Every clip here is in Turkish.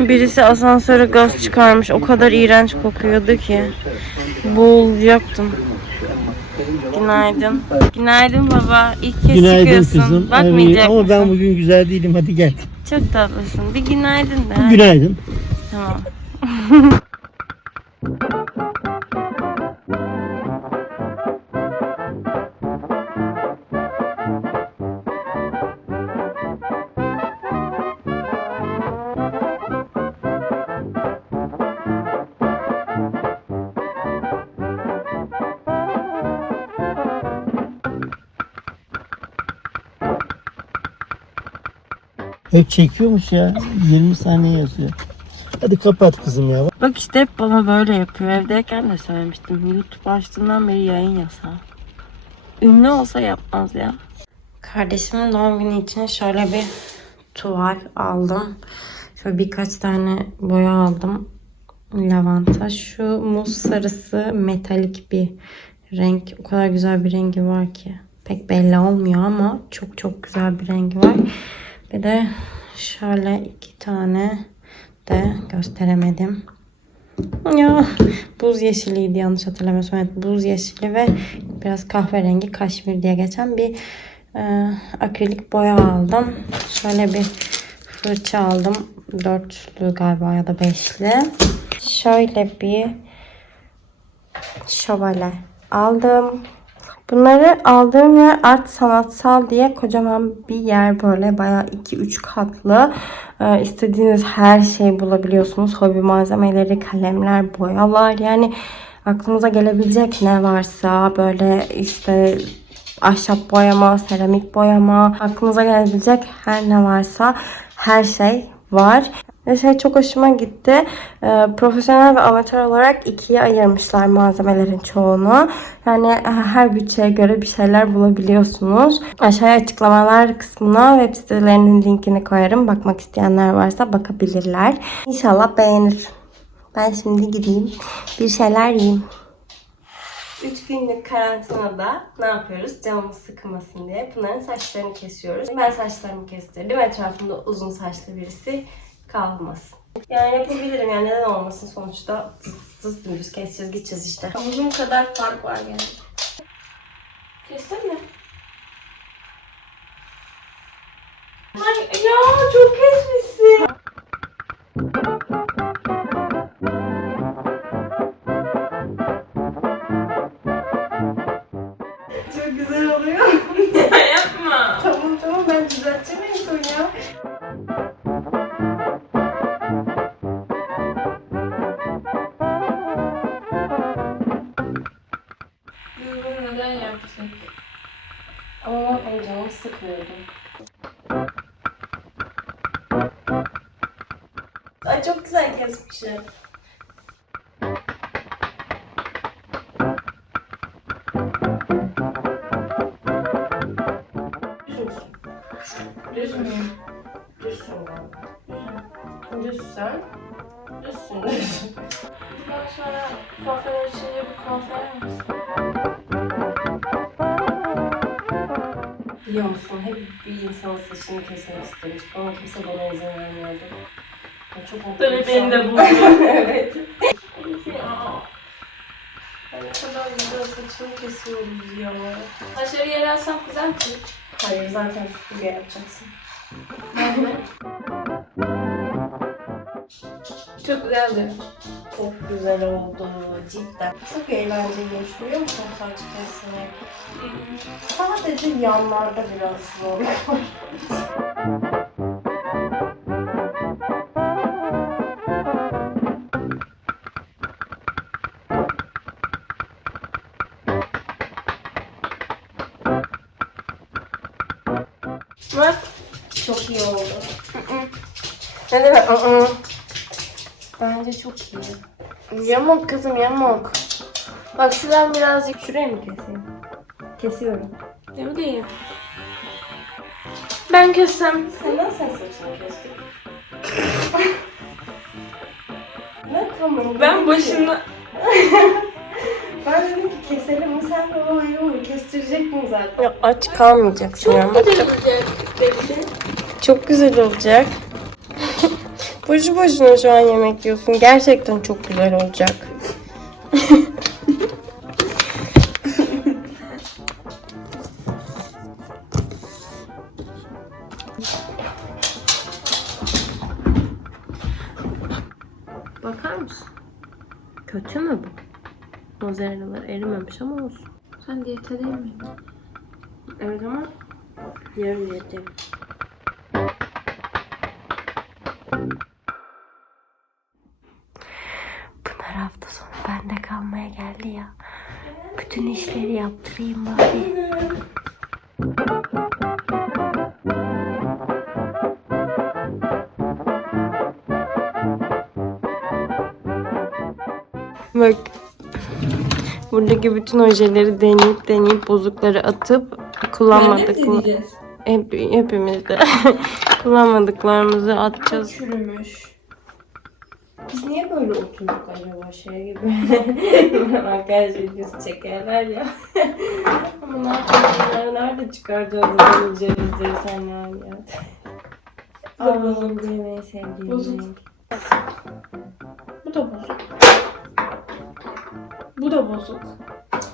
Birisi asansöre gaz çıkarmış. O kadar iğrenç kokuyordu ki. Boğulacaktım. Günaydın. Günaydın baba. İlk kez Günaydın çıkıyorsun. kızım. Bakmayacak Ama ben mısın? bugün güzel değilim. Hadi gel. Çok tatlısın. Bir günaydın de. Günaydın. Tamam. Hep çekiyormuş ya. 20 saniye yazıyor. Hadi kapat kızım ya. Bak işte hep bana böyle yapıyor. Evdeyken de söylemiştim. YouTube açtığından beri yayın yasağı. Ünlü olsa yapmaz ya. Kardeşimin doğum günü için şöyle bir tuval aldım. Şöyle birkaç tane boya aldım. Lavanta. Şu muz sarısı metalik bir renk. O kadar güzel bir rengi var ki. Pek belli olmuyor ama çok çok güzel bir rengi var. Bir de şöyle iki tane de gösteremedim. Ya buz yeşiliydi yanlış hatırlamıyorsam. Evet buz yeşili ve biraz kahverengi kaşmir diye geçen bir e, akrilik boya aldım. Şöyle bir fırça aldım. Dörtlü galiba ya da beşli. Şöyle bir şövalye aldım. Bunları aldığım yer art sanatsal diye kocaman bir yer böyle bayağı 2-3 katlı. Ee, istediğiniz her şeyi bulabiliyorsunuz. Hobi malzemeleri, kalemler, boyalar yani aklınıza gelebilecek ne varsa böyle işte ahşap boyama, seramik boyama, aklınıza gelebilecek her ne varsa her şey var. Ve şey çok hoşuma gitti. Ee, profesyonel ve amatör olarak ikiye ayırmışlar malzemelerin çoğunu. Yani e, her bütçeye göre bir şeyler bulabiliyorsunuz. Aşağıya açıklamalar kısmına web sitelerinin linkini koyarım. Bakmak isteyenler varsa bakabilirler. İnşallah beğenir. Ben şimdi gideyim. Bir şeyler yiyeyim. 3 günlük karantinada ne yapıyoruz? Canımız sıkılmasın diye bunların saçlarını kesiyoruz. Ben saçlarımı kestirdim. Etrafımda uzun saçlı birisi kalmasın. Yani yapabilirim yani neden olmasın sonuçta tıs tıs dümdüz keseceğiz gideceğiz işte. Uzun kadar fark var yani. Canımı sıkıyordum. Ay çok güzel kesmişim. Düz müyüm? Düzsün galiba. Düzsen. Düzsün. Düzsün. Bundan sonra kuaför açınca bir kuaför misin? Biliyor musun hep bir insanın saçını kesmek istemiştim ama kimse bana izin vermiyordu. Ben çok mutluyum Tabii beni de buldu. evet. Ya. Ne kadar güzel saçını kesiyoruz ya. Saçları yere alsam güzel mi? Hayır zaten süpürge yapacaksın. Ben de. Çok güzeldi. Çok güzel oldu cidden. Çok eğlenceliymiş biliyor musun saç kesmek? Sadece yanlarda biraz zor. Bak. Çok iyi oldu. ne demek? Bence çok iyi. Yamuk kızım yamuk. Bak şuradan birazcık Şuraya mı keseyim? Kesiyorum. Ne bileyim. Ben kessem. Neden sen saçını kestin? ne tamam. Ben başında... Ben dedim ki keselim mi sen de o hayır kestirecek mi zaten? Ya aç kalmayacaksın ya. Bak, Güzel olacak dedi. Çok güzel olacak. Boşu boşuna şu an yemek yiyorsun. Gerçekten çok güzel olacak. Bakar mısın? Kötü mü bu? Mozzarella'lar erimemiş ama olsun. Sen diyete değil mi? Evet ama yarın yiyeceğim. Bak. Buradaki bütün ojeleri deneyip deneyip bozukları atıp kullanmadıkları hep, hepimiz de kullanmadıklarımızı atacağız. Çürümüş. Biz niye böyle oturduk acaba şey gibi? Makyaj videosu çekerler ya. Ama ne yapacağız? Bunları nerede çıkaracağız? Deneyeceğiz de sen yani. Bu da Aa, bozuk. bu yemeği sevdiğim Bozuk. Bu da bozuk. Bu da bozuk.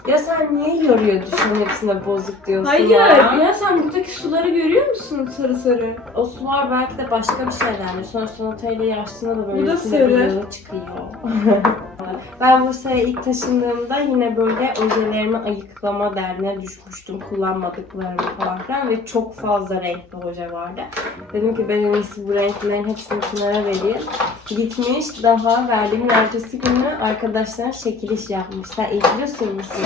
Ya sen niye yoruyor düşün hepsine bozuk diyorsun Hayır ya? ya sen buradaki suları görüyor musun sarı sarı? O sular belki de başka bir şeylerdir. Sonuçta Nutella'yı açtığında da böyle Bu da üstünde sarı. bir yağı çıkıyor. ben Bursa'ya ilk taşındığımda yine böyle ojelerimi ayıklama derdine düşmüştüm. Kullanmadıklarımı falan filan ve çok fazla renkli oje vardı. Dedim ki ben en iyisi bu renklerin hepsini kenara vereyim. Gitmiş daha verdiğimin ertesi günü arkadaşlar çekiliş yapmış. Sen influencer mısın?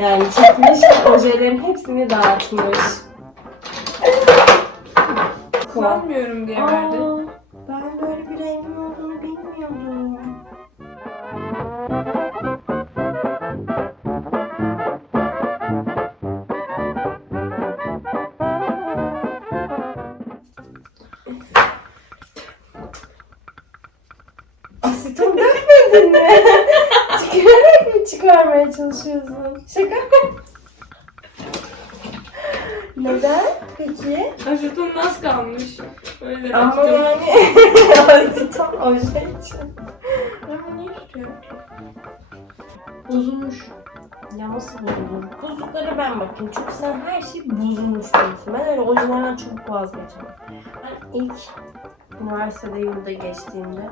Yani çekiliş ojelerin hepsini dağıtmış. Kullanmıyorum diye verdi. Aa, çalışıyorsun? Şaka mı? Neden peki? Aseton az kalmış. Öyle Ama açtım. yani aseton oje için. Ama niye tutuyor? Bozulmuş. Ya nasıl bozulur? Bozuklara ben bakayım. Çünkü sen her şey bozulmuş diyorsun. Ben öyle orijinalden çok vazgeçemem. Ben ilk üniversitede yurda geçtiğimde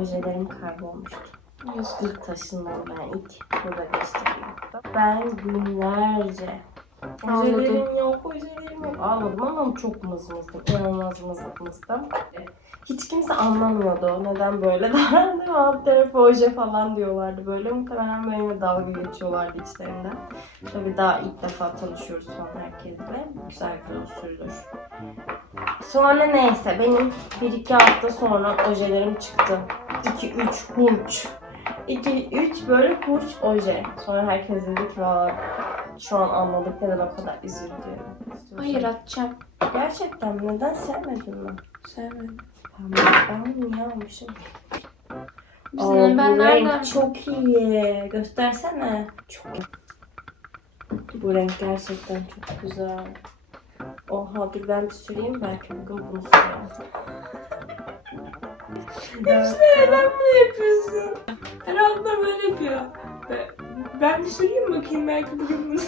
ojelerim kaybolmuştu. Yazık. İlk taşındığımda yani ilk yurda geçtiğimde. Ben günlerce. Ojelerim yok, ojelerim yok. Ağladım ama çok mızmızdım. İnanılmaz mızmızdım. Hiç kimse anlamıyordu neden böyle davrandım. Alt tarafı oje falan diyorlardı böyle. Muhtemelen benimle dalga geçiyorlardı içlerinden. Tabii daha ilk defa tanışıyoruz son herkesle. Güzel güzel sürdür. Sonra neyse benim 1-2 hafta sonra ojelerim çıktı. 2-3 hurç. 2-3 böyle hurç oje. Sonra herkes dedi ki "Vay, şu an anladık neden o kadar üzüldüğümü. Hayır atacağım. Gerçekten neden sevmedin mi? Sevmedim. Ben, ben bunu almışım? Bizim ben bu nereden? renk çok iyi. Göstersene. Çok. Bu renk gerçekten çok güzel. Oha dur ben de süreyim belki bugün bunu süreyim. Neden bunu yapıyorsun? Her abla böyle yapıyor. Ben, bir süreyim bakayım belki bugün bunu.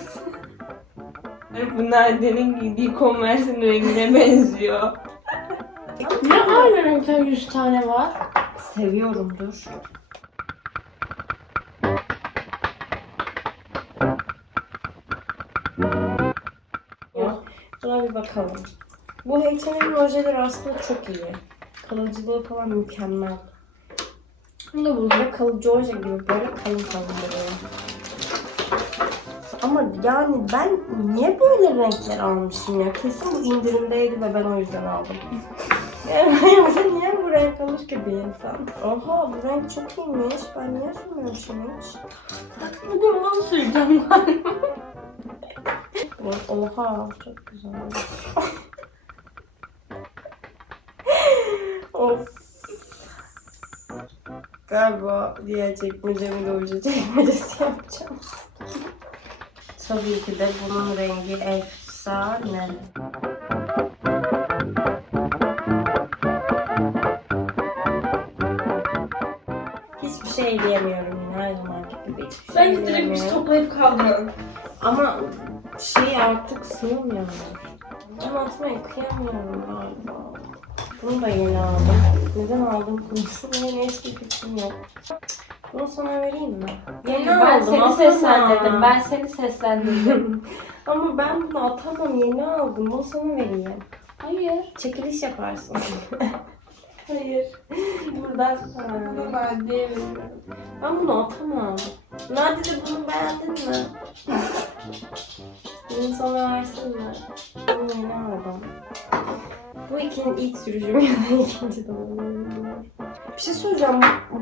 Yani bu Nadia'nın giydiği Converse'in rengine benziyor. Niye aynı renkten 100 tane var? Seviyorum dur. Ya, Buna bir bakalım. Bu H&M'in ojeleri aslında çok iyi. Kalıcılığı falan mükemmel. Bu da bu. Böyle kalıcı oje gibi böyle kalın kalın duruyor. Ama yani ben niye böyle renkler almışım ya? Kesin bu indirimdeydi ve ben o yüzden aldım. Yani niye bu renk alır ki bir insan? Oha bu renk çok iyiymiş. Ben niye sürmemişim hiç? Bugün bunu süreceğim galiba. Oha çok güzel. of. Galiba diğer çekmecemi de oje çekmecesi yapacağım. tabii ki de bunun rengi efsane. Hiçbir şey diyemiyorum yine her zaman gibi. Hiçbir şey Bence direkt biz diyemiyorum. toplayıp kaldıralım. Ama şey artık sığmıyor. Cam atmaya kıyamıyorum galiba. Bunu da yeni aldım. Neden aldım konusunda yine hiçbir fikrim yok. Bunu sana vereyim mi? Yeni ben aldım, seni atamam. seslendirdim. Ben seni seslendirdim. Ama ben bunu atamam yeni aldım. Bunu sana vereyim. Hayır. Çekiliş yaparsın. Hayır. Buradan bunu ben diyemiyorum. ben bunu atamam. Nadide bunu beğendin mi? Bunu sana versin mi? Bunu yeni aldım. İkinin ilk sürüşüm ya da ikinci de olabilir. Bir şey soracağım.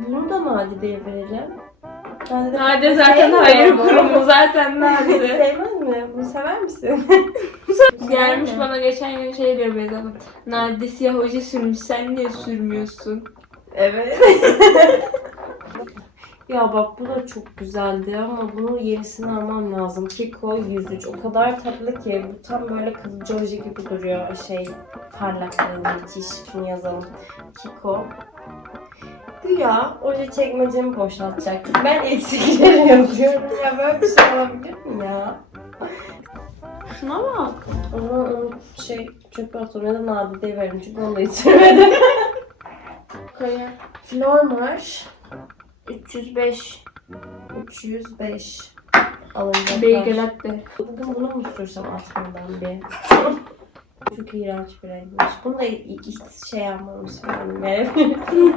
Bunu da Nadide'ye verelim. Nadide, Nade zaten hayır mu? kurumu zaten Nade. Sevmez mi? Bunu sever misin? Gelmiş bana geçen gün şey diyor Beyza Hanım. Nade siyah hoca sürmüş sen niye sürmüyorsun? Evet. Ya bak bu da çok güzeldi ama bunun yenisini almam lazım. Kiko 103. O kadar tatlı ki bu tam böyle kızılcı oje gibi duruyor. Şey parlaklığı müthiş. Şunu yazalım. Kiko. Güya oje çekmecemi boşaltacak. Ben eksikleri yazıyorum. Ya böyle bir şey olabilir mi ya? Şuna bak. O zaman onu şey çöpe atıyorum ya da Nadide'ye veririm çünkü onu da içirmedim. Kaya. Flormar 305. 305 alınacak. Beygel latte. Bugün bunu mu sürsem atmadan bir? Çok iğrenç bir renkmiş. Bunu da hiç şey yapmamış benim verebilirsin.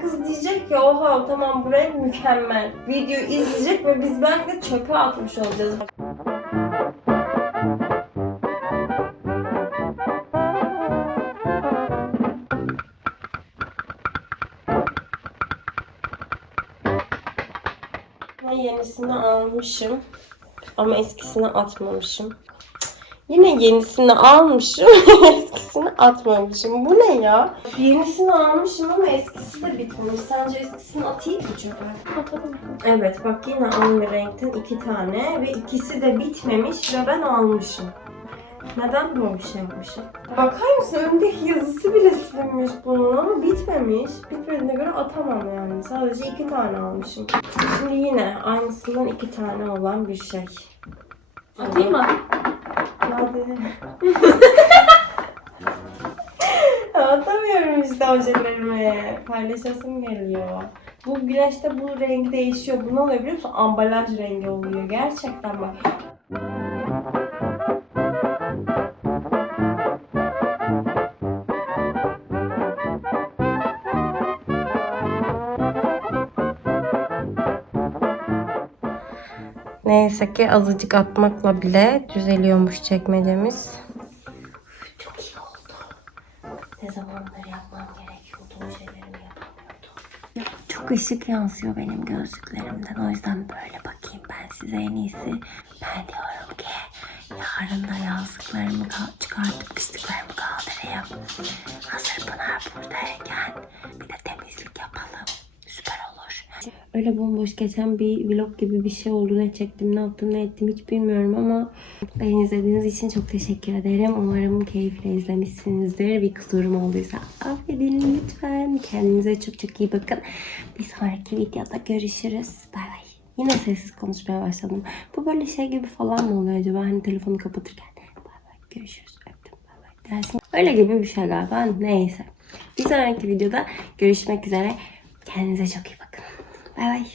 Kız diyecek ki oha tamam bu renk mükemmel. Video izleyecek ve biz belki de çöpe atmış olacağız. Yenisini almışım. Ama eskisini atmamışım. Yine yenisini almışım. eskisini atmamışım. Bu ne ya? Yenisini almışım ama eskisi de bitmemiş. Sence eskisini atayım mı çöpe? Atalım. Evet bak yine aynı renkten iki tane ve ikisi de bitmemiş ve ben almışım. Neden böyle bir şey yapmışım? Bakar mısın önündeki yazısı bile silinmiş bunun ama bitmemiş. Bitmediğine göre atamam yani. Sadece iki tane almışım. Şimdi yine aynısından iki tane olan bir şey. Atayım mı? Hadi. Atamıyorum işte ojelerimi. Paylaşasım geliyor. Bu güneşte bu renk değişiyor. Bu ne oluyor biliyor musun? Ambalaj rengi oluyor. Gerçekten bak. Neyse ki azıcık atmakla bile düzeliyormuş çekmecemiz. Çok iyi oldu. Ne zamandır yapmam gerekiyordu ojelerimi yapamıyordum. Çok ışık yansıyor benim gözlüklerimden. O yüzden böyle bakayım ben size en iyisi. Ben diyorum ki yarın da yazlıklarımı ka- çıkartıp kışlıklarımı kaldırayım. Hazır Pınar buradayken bir Öyle bomboş geçen bir vlog gibi bir şey oldu. Ne çektim, ne yaptım, ne ettim hiç bilmiyorum ama beni izlediğiniz için çok teşekkür ederim. Umarım keyifle izlemişsinizdir. Bir kusurum olduysa affedin lütfen. Kendinize çok çok iyi bakın. Bir sonraki videoda görüşürüz. Bay bay. Yine sessiz konuşmaya başladım. Bu böyle şey gibi falan mı oluyor acaba? Hani telefonu kapatırken bay bay görüşürüz öptüm bay bay dersin. Öyle gibi bir şey galiba. Neyse. Bir sonraki videoda görüşmek üzere. Kendinize çok iyi bakın. Bay bay.